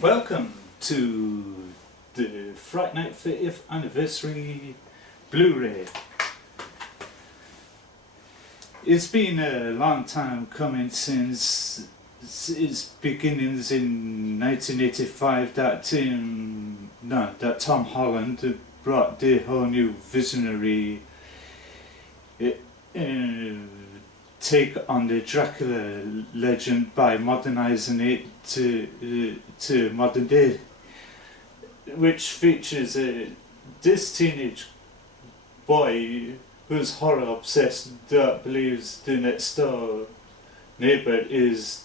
Welcome to the Fright Night 30th Anniversary Blu-ray. It's been a long time coming since its beginnings in 1985 that Tom Hollands brought the whole new visionary take on the Dracula legend by modernising it to modern day, which features this teenage boy who's horror obsessed that believes the next door neighbour is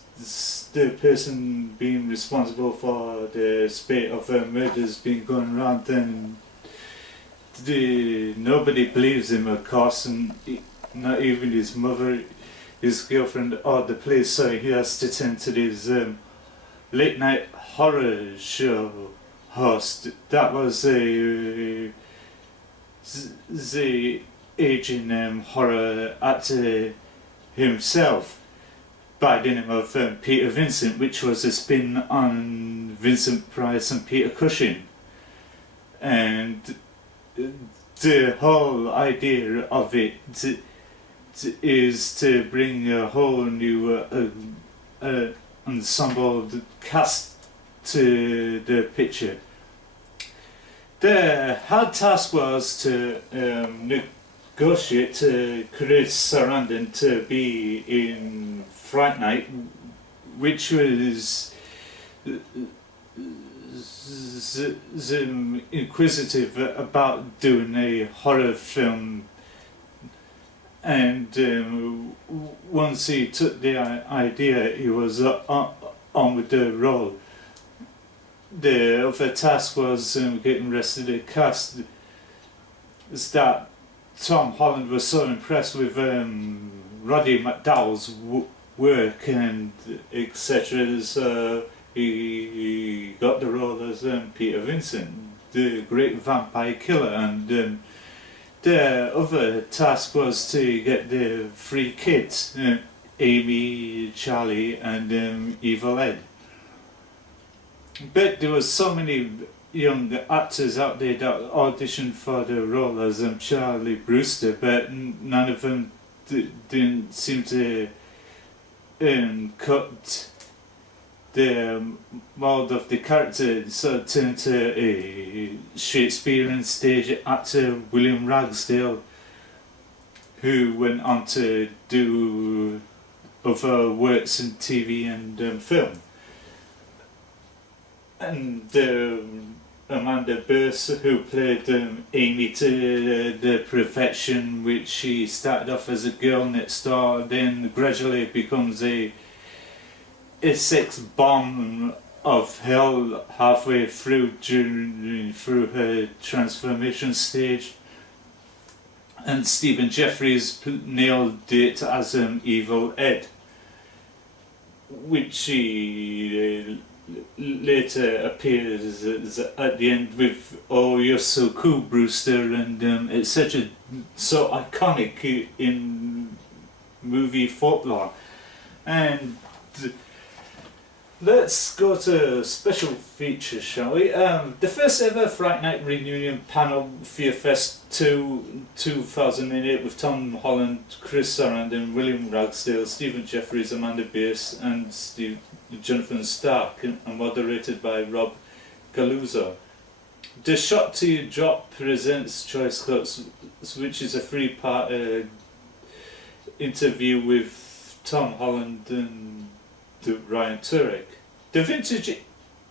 the person being responsible for the spate of murders being going around, and nobody believes him, of course, and not even his mother, his girlfriend, or the police, so he has to turn to this late night horror show host that was the aging horror actor himself by the name of Peter Vincent, which was a spin on Vincent Price and Peter Cushing. And the whole idea of it is to bring a whole new ensemble cast to the picture. The hard task was to negotiate to Chris Sarandon to be in Fright Night, which was inquisitive about doing a horror film, and once he took the idea, he was on with the role. The other task was getting the rest of the cast. Is that Tom Holland was so impressed with Roddy McDowall's work and etc. So he got the role as Peter Vincent, the great vampire killer, and the other task was to get the three kids, Amy, Charlie, and Evil Ed. But there was so many young actors out there that auditioned for the role as Charlie Brewster, but none of them didn't seem to cut the mould of the character, so it turned to a Shakespearean stage actor, William Ragsdale, who went on to do other works in TV and film. And Amanda Bearse, who played Amy to the perfection, which she started off as a girl next door, then gradually becomes a sex bomb of hell halfway through her transformation stage. And Stephen Geoffreys nailed it as Evil Ed, which he later appears at the end with "Oh, you're so cool, Brewster," and it's so iconic in movie folklore. And let's go to special features, shall we? The first ever Fright Night reunion panel, Fear Fest 2 2008, with Tom Holland, Chris Sarandon, William Ragsdale, Stephen Geoffreys, Amanda Bearse, and Jonathan Stark, and moderated by Rob Galuzzo. The Shot to You Drop presents Choice Cuts, which is a three-part interview with Tom Holland and Ryan Turek. The vintage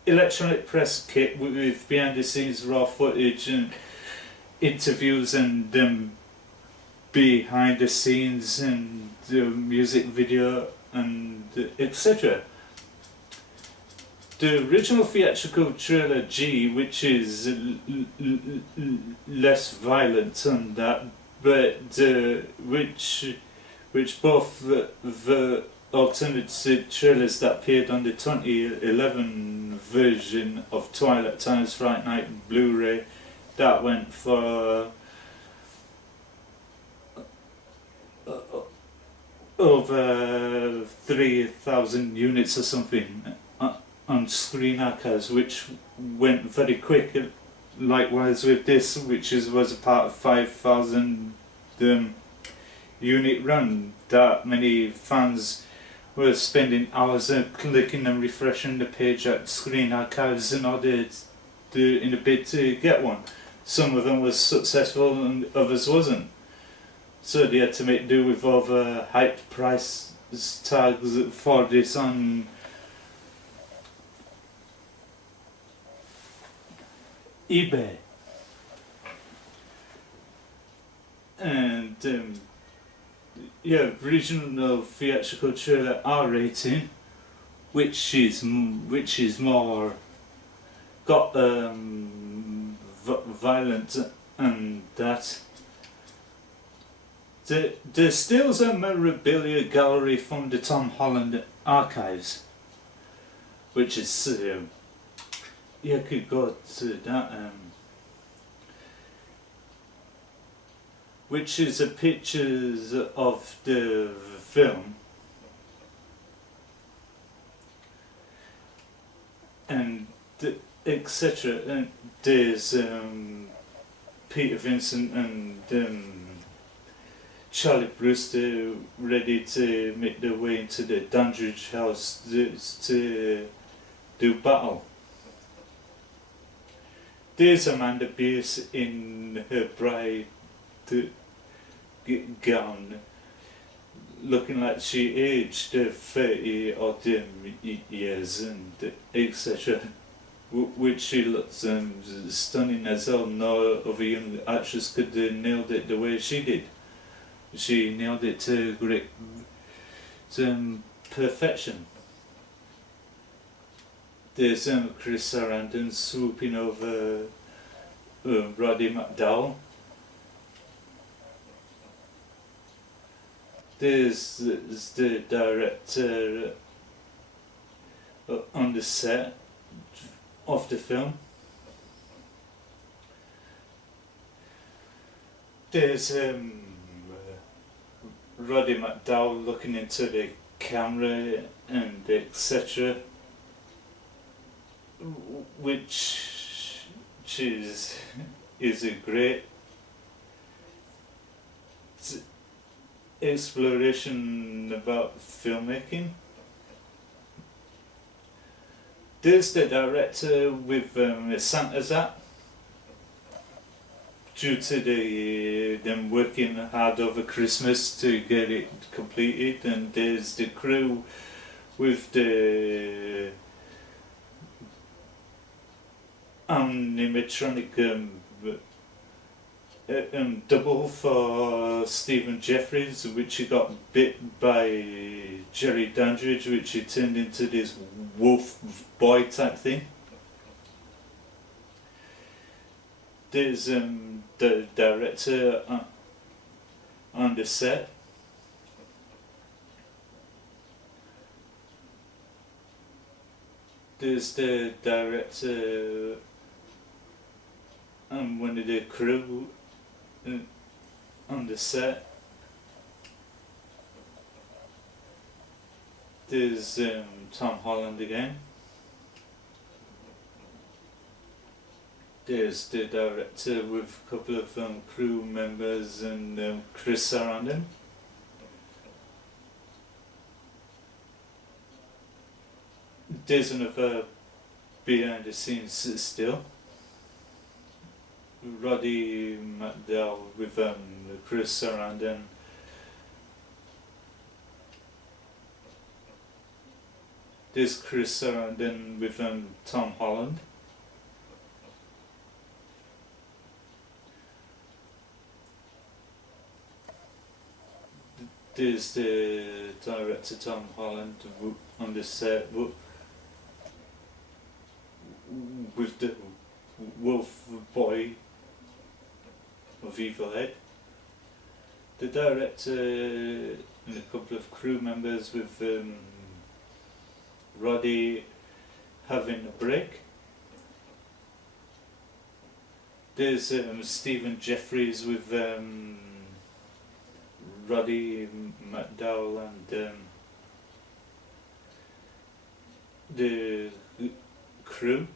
electronic press kit with behind the scenes raw footage and interviews and behind the scenes and the music video and etc. The original theatrical trailer G, which is less violent than that, but which both the alternative trailers that appeared on the 2011 version of Twilight Times Fright Night Blu-ray, that went for over 3,000 units or something on Screen Archives, which went very quick. Likewise with this, which was a part of 5,000 unit run. That many fans were spending hours clicking and refreshing the page at Screen Archives in order in a bid to get one. Some of them was successful and others wasn't. So they had to make do with over hyped price tags for this on eBay. And yeah, regional theatrical trailer R rating, which is more got violent and that. There's still a memorabilia gallery from the Tom Holland archives, which is yeah, could go to that. Which is a pictures of the film, and etc. And there's Peter Vincent and Charlie Brewster ready to make their way into the Dandridge house to do battle. There's Amanda Bearse in her bride gown, looking like she aged 30 odd years and etc. Which she looks stunning as hell. No other young actress could have nailed it the way she did. She nailed it to great perfection. There's Chris Sarandon swooping over Roddy McDowell. There's the director on the set of the film. There's Roddy McDowell looking into the camera and etc. Which is a great exploration about filmmaking. There's the director with Santa's hat, due to them working hard over Christmas to get it completed, and there's the crew with the animatronic double for Stephen Geoffreys, which he got bit by Jerry Dandridge, which he turned into this wolf boy type thing. There's the director on the set. There's the director and one of the crew on the set. There's Tom Holland again. There's the director with a couple of crew members and Chris Sarandon. There's another behind the scenes still. Roddy McDowell with Chris Sarandon. There's Chris Sarandon with Tom Holland. There's the director Tom Holland on the set with the wolf boy of Evil Head. The director and a couple of crew members with Roddy having a break. There's Stephen Geoffreys with Roddy McDowell and the crew,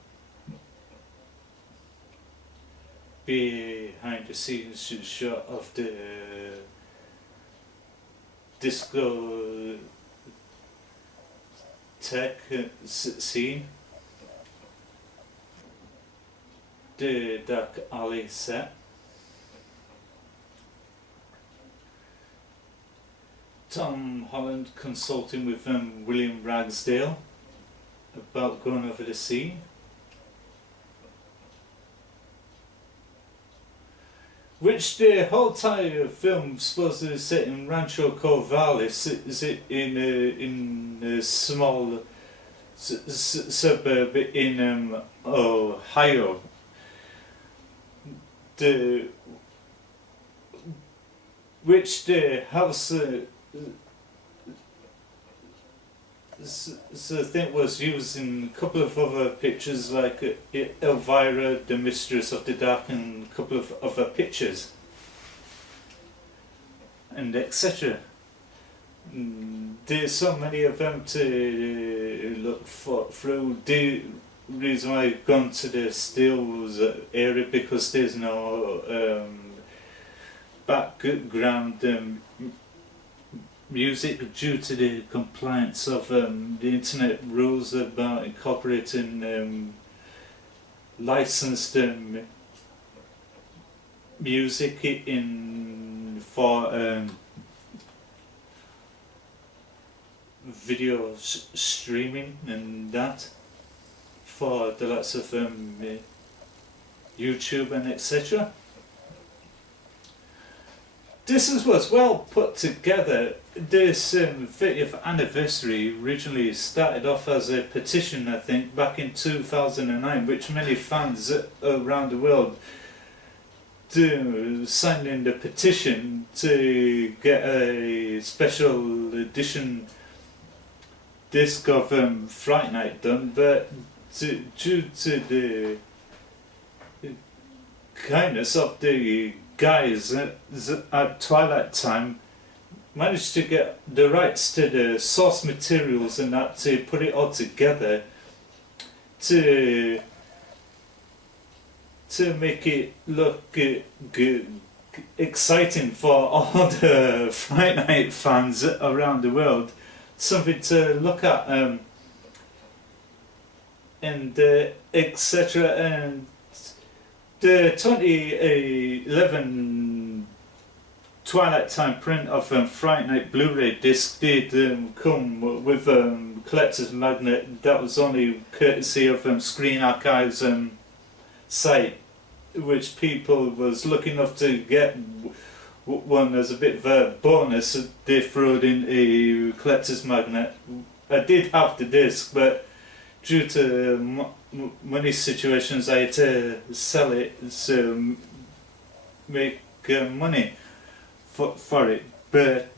behind the scenes shot of the disco tech scene, the dark alley set, Tom Holland consulting with William Ragsdale about going over the scene, which the whole entire film supposedly set in Rancho Corvallis. Is it in a small suburb in Ohio? Which the house I think was used in a couple of other pictures, like Elvira, the Mistress of the Dark, and a couple of other pictures, and etc. There's so many of them to look through. The reason why I've gone to the stills area, because there's no background music due to the compliance of the internet rules about incorporating licensed music in for video streaming and that for the likes of YouTube and etc. This was well put together. This 30th anniversary originally started off as a petition, I think, back in 2009, which many fans around the world signed in the petition to get a special edition disc of Fright Night done, but due to the kindness of the guys at Twilight Time, managed to get the rights to the source materials and that, to put it all together to make it look exciting for all the Fright Night fans around the world, something to look at and etc. And the 2011 Twilight Time print of Fright Night Blu-ray disc did come with collector's magnet. That was only courtesy of Screen Archive's site, which people was lucky enough to get one as a bit of a bonus. They threw in a collector's magnet. I did have the disc, but due to money situations, I had to sell it to make money for it. But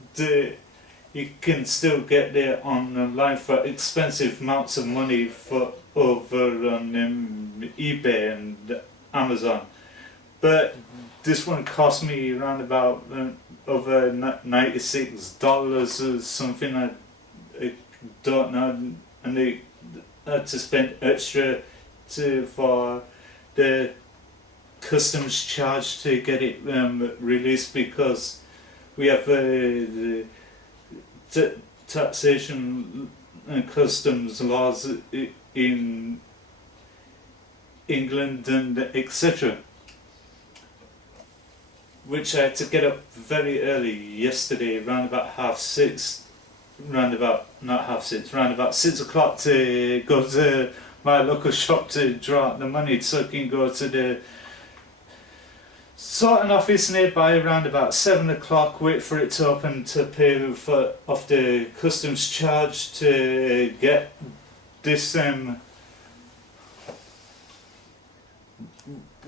you can still get there online for expensive amounts of money for over on eBay and Amazon. But this one cost me around about over $96 or something. I don't know, and they had to spend extra for the customs charge to get it released, because we have the taxation and customs laws in England and etc. Which I had to get up very early yesterday, around about 6:30, round about 6 o'clock, to go to my local shop to draw out the money so I can go to the sorting office nearby around about 7 o'clock, wait for it to open to pay off the customs charge to get this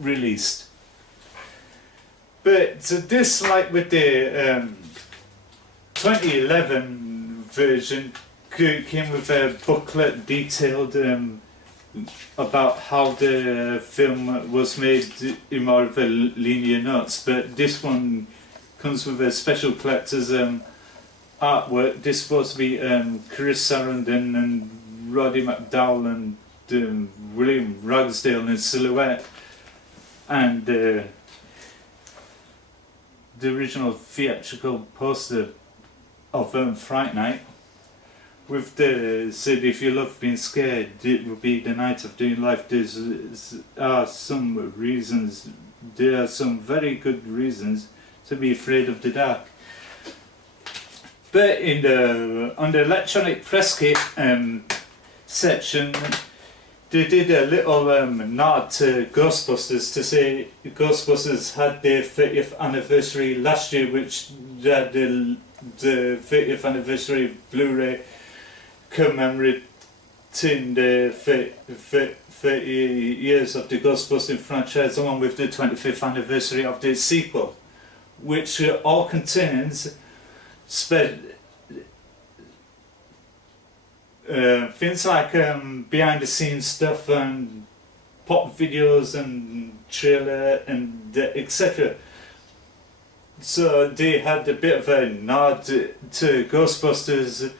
released. But this, like with the 2011 version, came with a booklet detailed about how the film was made in more of a linear notes, but this one comes with a special collector's artwork. This is supposed to be Chris Sarandon and Roddy McDowell and William Ragsdale in silhouette, and the original theatrical poster of Fright Night, with the said, "If you love being scared, it will be the night of doing life." There are some reasons, there are some very good reasons to be afraid of the dark. But on the electronic press kit section, they did a little nod to Ghostbusters, to say Ghostbusters had their 30th anniversary last year, which had the 30th anniversary Blu-ray commemorating the 30 years of the Ghostbusters franchise, along with the 25th anniversary of the sequel, which all contains things like behind the scenes stuff and pop videos and trailer and etc. So they had a bit of a nod to Ghostbusters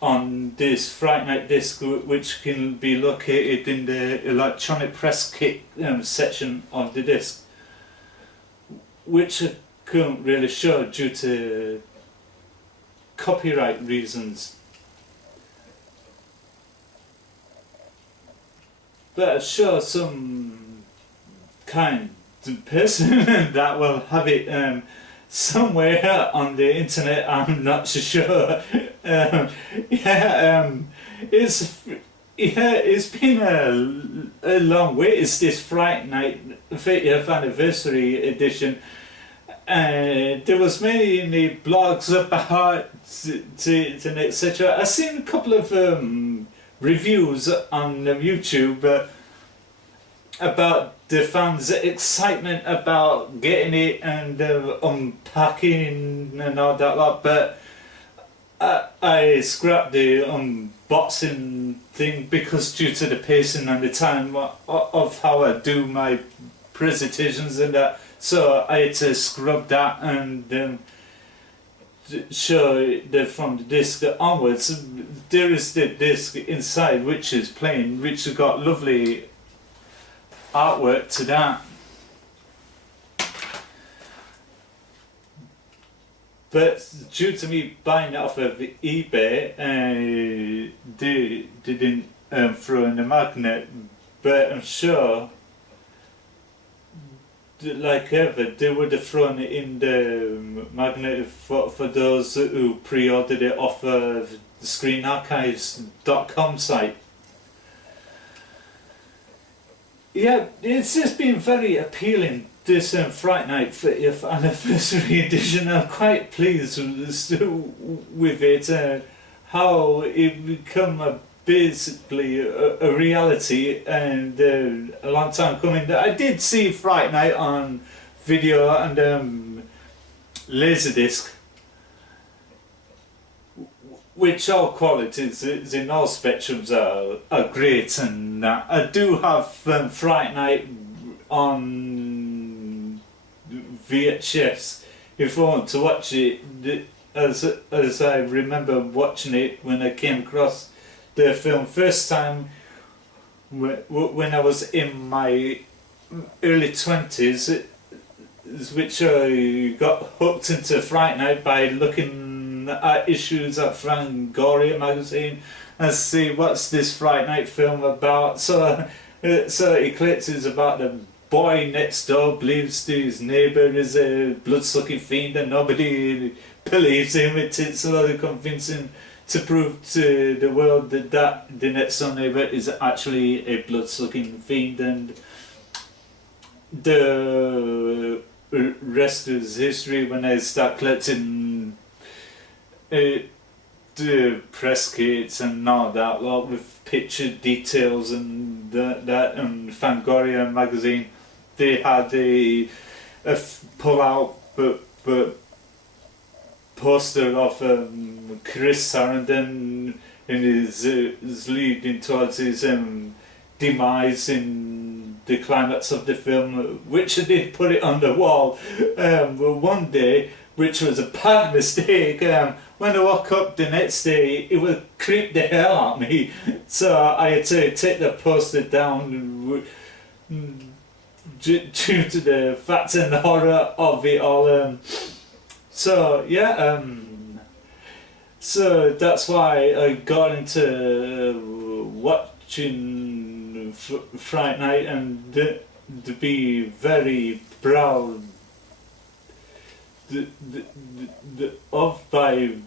on this Fright Night disc, which can be located in the electronic press kit section of the disc, which I couldn't really show due to copyright reasons. But I'm sure some kind person that will have it somewhere on the internet. I'm not so sure. It's been a long wait. It's this Fright Night 30th anniversary edition. There was many blogs about it and etc. I've seen a couple of reviews on YouTube about the fans' excitement about getting it and unpacking and all that lot, but I scrapped the unboxing thing because due to the pacing and the time of how I do my presentations and that, so I had to scrub that and show that from the disc onwards. There is the disc inside which is plain, which has got lovely artwork to that. But due to me buying it off of eBay, they didn't throw in the magnet, but I'm sure, like ever, they would have thrown it in the magnet for those who pre-ordered it off of the screenarchives.com site. Yeah, it's just been very appealing, this Fright Night 30th anniversary edition. I'm quite pleased with it, how it become basically a reality, and a long time coming. I did see Fright Night on video and Laserdisc, which all qualities in all spectrums are great, and I do have Fright Night on VHS if I want to watch it, as I remember watching it when I came across the film first time when I was in my early 20s, which I got hooked into Fright Night by looking at issues of Fangoria magazine and see what's this Fright Night film about. So it clicks, is about the boy next door believes his neighbour is a blood-sucking fiend and nobody believes him. It takes a lot of convincing to prove to the world that the next door neighbour is actually a blood-sucking fiend, and the rest is history when I start collecting the press kits and all that lot with picture details and that and Fangoria magazine. They had a pull-out but poster of Chris Sarandon in his leading towards his demise in the climax of the film, which I did put it on the wall one day which was a bad mistake. When I woke up the next day, it would creep the hell out of me. So I had to take the poster down due to the fact and the horror of it all. So yeah, so that's why I got into watching Fright Night, and to be very proud of by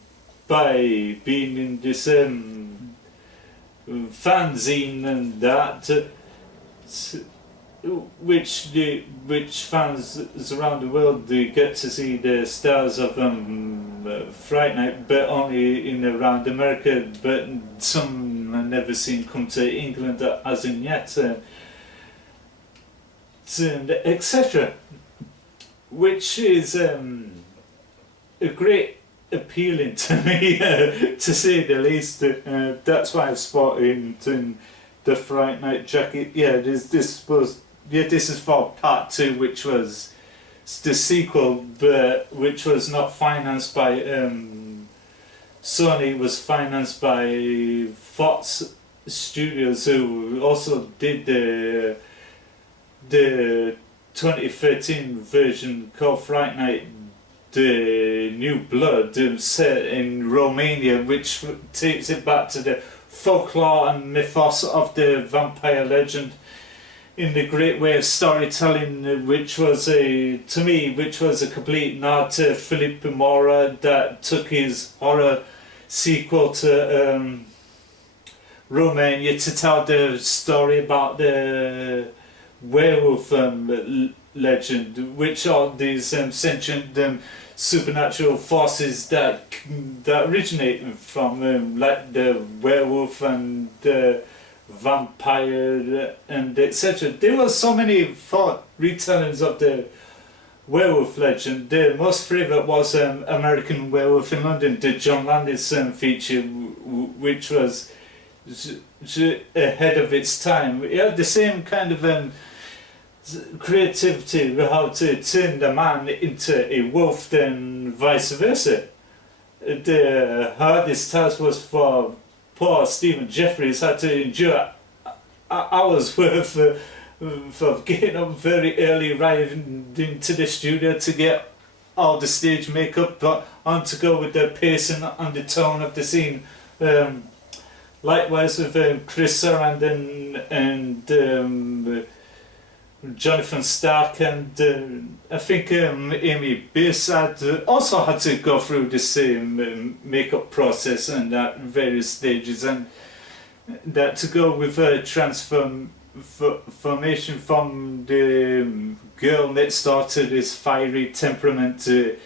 being in this fanzine and that, which fans around the world, they get to see the stars of Fright Night, but only in around America, but some I've never seen come to England as in yet, etc. Which is a great appealing to me, to say the least. That's why I've spotted in the Fright Night jacket. Yeah, this is for part 2, which was the sequel, but which was not financed by Sony. It was financed by Fox Studios, who also did the 2013 version called Fright Night, the New Blood, set in Romania, which takes it back to the folklore and mythos of the vampire legend in the great way of storytelling, which was a complete nod to Philippe Mora, that took his horror sequel to Romania to tell the story about the werewolf legend, which are these sentient supernatural forces that originate from like the werewolf and the vampire and etc. There were so many retellings of the werewolf legend. The most favourite was American Werewolf in London, the John Landis feature, which was ahead of its time. It had the same kind of creativity, how to turn the man into a wolf, then vice versa. The hardest task was for poor Stephen Geoffreys, had to endure hours worth of getting up very early, arriving into the studio to get all the stage makeup on to go with the pacing and the tone of the scene. Likewise with Chris Sarandon and Jonathan Stark, and I think Amy Bearse also had to go through the same makeup process and at various stages, and that to go with a transformation from the girl next door to this fiery temperament to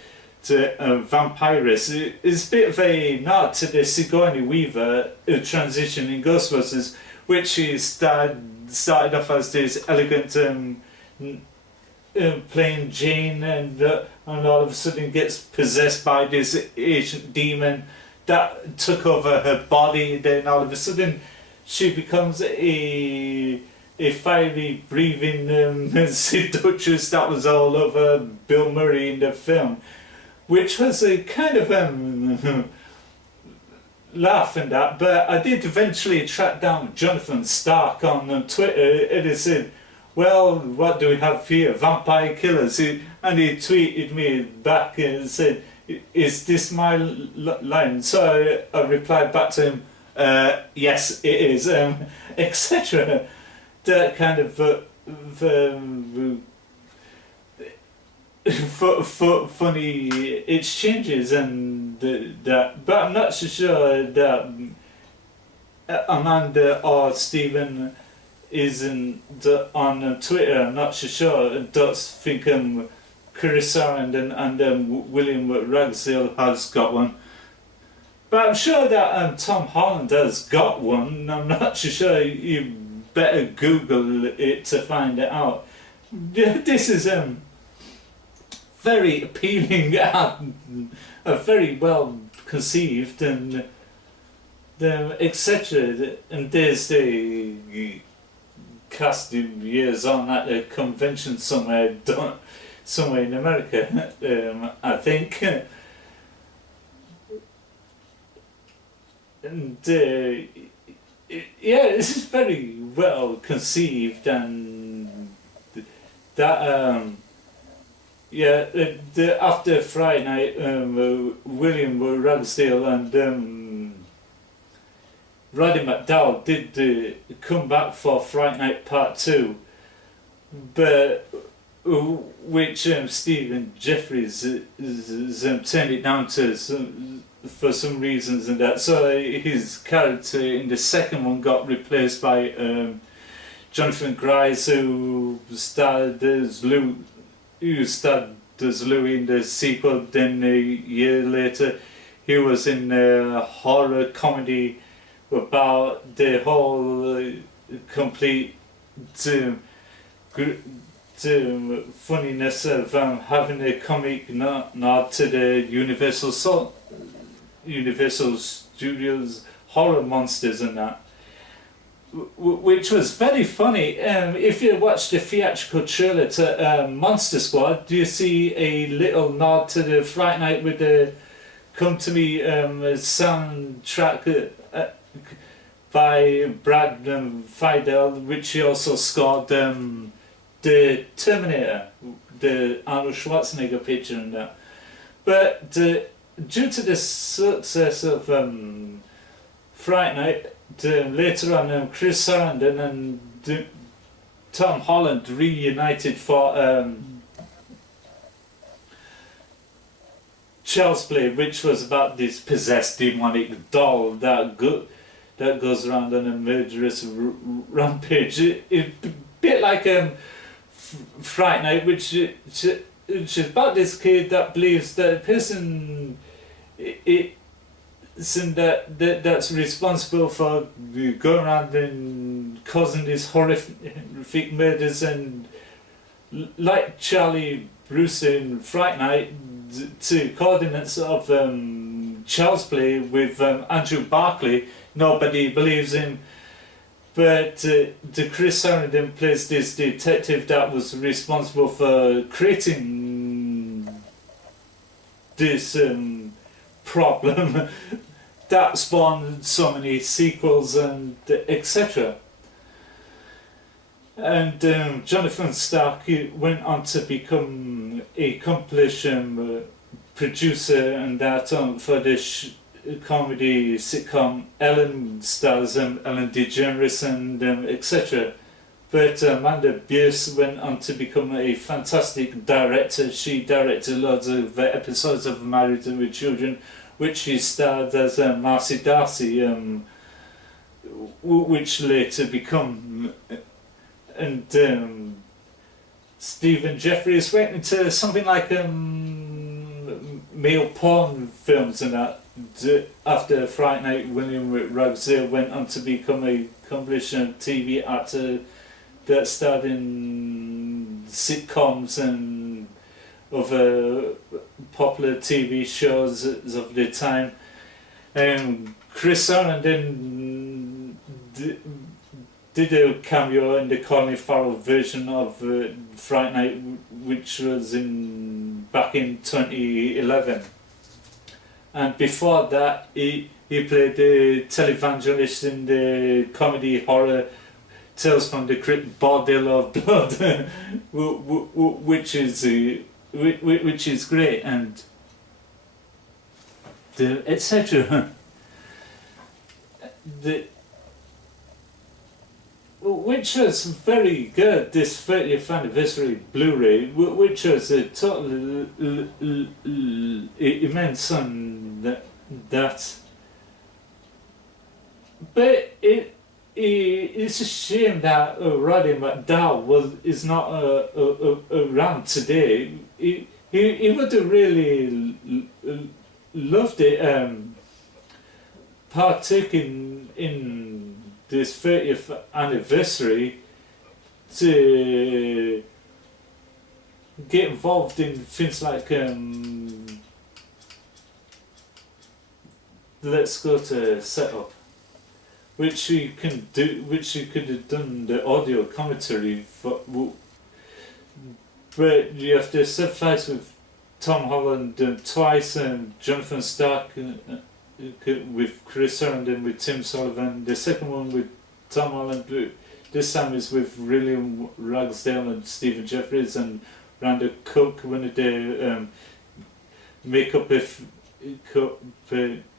a vampiress is a bit of a nod to the Sigourney Weaver transition in Ghostbusters, which she started off as this elegant plain Jane, and all of a sudden gets possessed by this ancient demon that took over her body. Then all of a sudden she becomes a fiery breathing seductress that was all over Bill Murray in the film, which was a kind of laughing at, but I did eventually track down Jonathan Stark on Twitter, and he said, well, what do we have here? Vampire killers. And he tweeted me back and said, is this my line? So I replied back to him, yes, it is, etc. That kind of funny exchanges and that, but I'm not so sure that Amanda or Stephen isn't on Twitter. I'm not so sure. I don't think Chris Sarandon and William Ragsdale has got one, but I'm sure that Tom Hollands has got one. I'm not so sure. You better Google it to find it out. This is very appealing and very well conceived and etc. And there's the casting years on at a convention somewhere. Don't somewhere in America, I think. And yeah, this is very well conceived, and that after Fright Night, William Ragsdale and Roddy McDowell did come back for Fright Night Part 2, but which Stephen Geoffreys turned it down to for some reasons, and that so his character in the second one got replaced by Jonathan Grise, who starred as Louis in the sequel. Then a year later he was in a horror comedy about the whole complete funniness of having a comic nod to the Universal Studios horror monsters and that, which was very funny. If you watch the theatrical trailer to Monster Squad, do you see a little nod to the Fright Night with the Come To Me soundtrack by Brad Fiedel, which he also scored the Terminator, the Arnold Schwarzenegger picture and that. But due to the success of Fright Night, later on Chris Sarandon and Tom Hollands reunited for Child's Play, which was about this possessed demonic doll that goes around on a murderous rampage. It a bit like Fright Night, which is about this kid that believes that a person that's responsible for going around and causing these horrific murders, and like Charlie Bruce in Fright Night, to coordinates of Child's Play with Andrew Barclay. Nobody believes him, but the Chris Sarandon plays this detective that was responsible for creating this problem that spawned so many sequels and etc. And Jonathan Stark went on to become a accomplished producer and that for the comedy sitcom Ellen, stars Ellen DeGeneres and etc. But Amanda Bearse went on to become a fantastic director. She directed loads of episodes of Married with Children, which she starred as Marcy Darcy, which later become and Stephen Geoffreys went into something like male porn films and that. After Fright Night, William Ragsdale went on to become a accomplished TV actor that starred in sitcoms and other popular TV shows of the time. Chris Sarandon did a cameo in the Colin Farrell version of Fright Night, which was back in 2011. And before that, he played the televangelist in the comedy horror Tales from the Crypt, Bordel of Blood, which is great, and etc. Which was very good, this 30th anniversary Blu-ray, which was a total immense on that. But it's a shame that Roddy McDowell is not around today. He would have really loved it, partaking in this 30th anniversary, to get involved in things like Let's Go to Setup, which you can do, which you could have done the audio commentary for, but you have to sympathise with Tom Holland twice, and Jonathan Stark with Chris Sarandon, with Tim Sullivan. The second one with Tom Holland, this time is with William Ragsdale and Stephen Geoffreys and Randa Cook, one of the makeup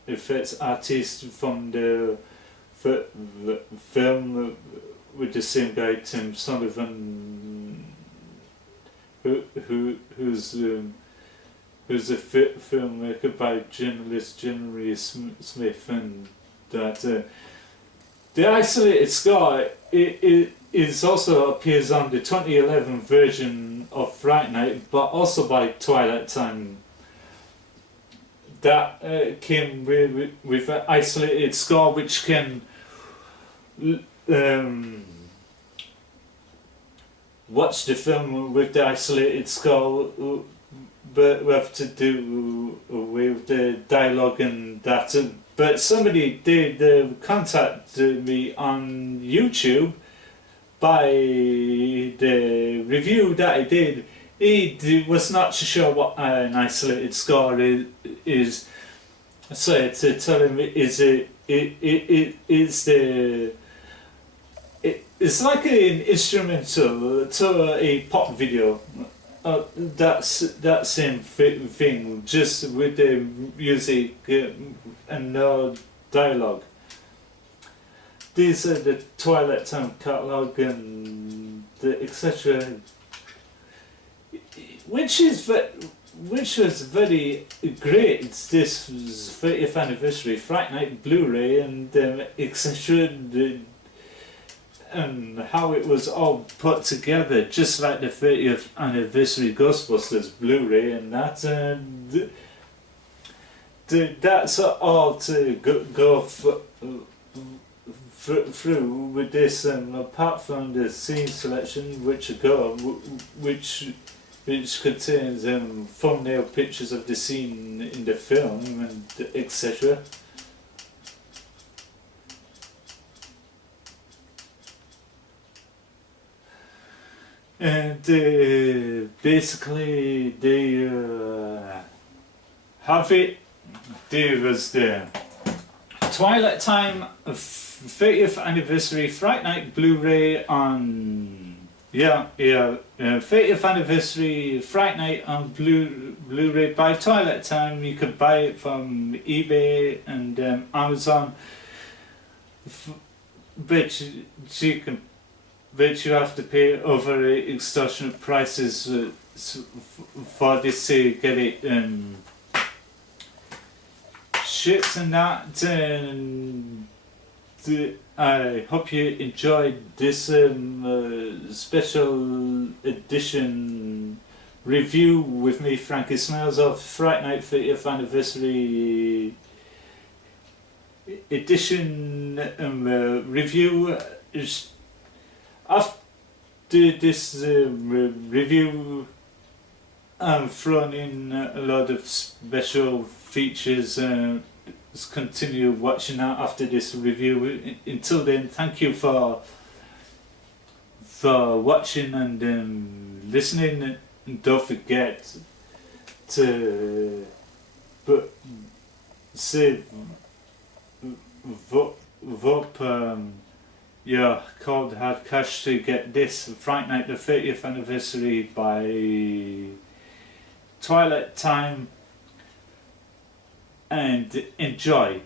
effects artists from the film, with the same guy, Tim Sullivan, who's a filmmaker by journalist Geoffrey Smith, and that the isolated score it is also appears on the 2011 version of Fright Night, but also by Twilight Time. That came with an isolated score which can watch the film with the isolated score, but we have to do with the dialogue and that. But somebody did contact me on YouTube by the review that I did. He was not sure what an isolated score is. So I had to tell him it's like an instrumental to a pop video. That's that same thing, just with the music and no dialogue. These are the Twilight Time catalogue and the etc. Which was very great. This was 30th anniversary Fright Night Blu-ray and etc. And how it was all put together, just like the 30th anniversary Ghostbusters Blu-ray, and that. That's all to go through with this. Apart from the scene selection, which contains thumbnail pictures of the scene in the film and etc. And basically they have it. There was the Twilight Time 30th anniversary Fright Night Blu-ray on 30th anniversary Fright Night on Blu-ray by Twilight Time. You could buy it from eBay and Amazon, but you have to pay over extortionate prices for this to get it shipped and that. And I hope you enjoyed this special edition review with me, Frankie Smales, of Fright Night 30th anniversary edition review. After this review, I've thrown in a lot of special features. Continue watching that after this review. Until then, thank you for watching and listening. And don't forget to vote your cold hard cash to get this Fright Night the 30th anniversary by Twilight Time, and enjoy.